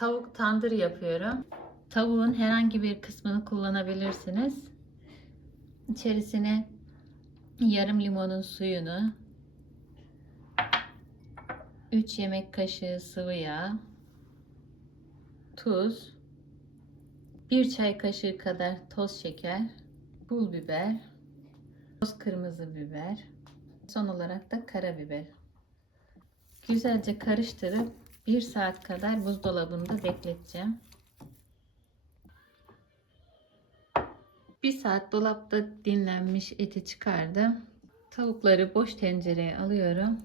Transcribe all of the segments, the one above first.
Tavuk tandır yapıyorum. Tavuğun herhangi bir kısmını kullanabilirsiniz. İçerisine yarım limonun suyunu, 3 yemek kaşığı sıvı yağ, tuz, 1 çay kaşığı kadar toz şeker, pul biber, toz kırmızı biber, son olarak da karabiber. Güzelce karıştırıp 1 saat kadar buzdolabında bekleteceğim. 1 saat dolapta dinlenmiş eti çıkardım. Tavukları boş tencereye alıyorum.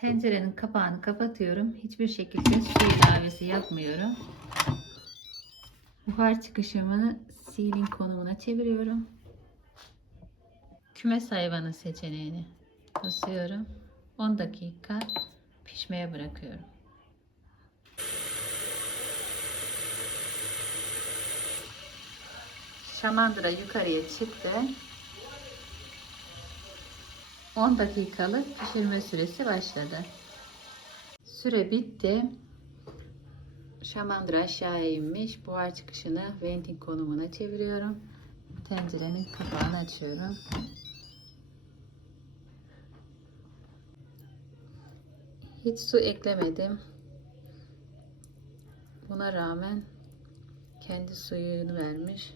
Tencerenin kapağını kapatıyorum. Hiçbir şekilde su ilavesi yapmıyorum. Buhar çıkışımını sealing konumuna çeviriyorum. Kümes hayvanı seçeneğini basıyorum. 10 dakika pişmeye bırakıyorum. Şamandıra yukarıya çıktı. 10 dakikalık pişirme süresi başladı. Süre bitti. Şamandıra aşağıya inmiş. Buhar çıkışını venting konumuna çeviriyorum. Tencerenin kapağını açıyorum. Hiç su eklemedim. Buna rağmen kendi suyunu vermiş.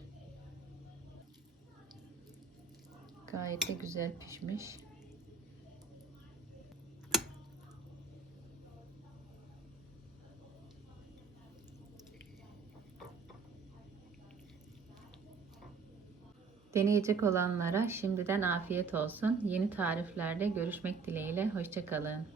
Gayet de güzel pişmiş. Deneyecek olanlara şimdiden afiyet olsun. Yeni tariflerde görüşmek dileğiyle. Hoşçakalın.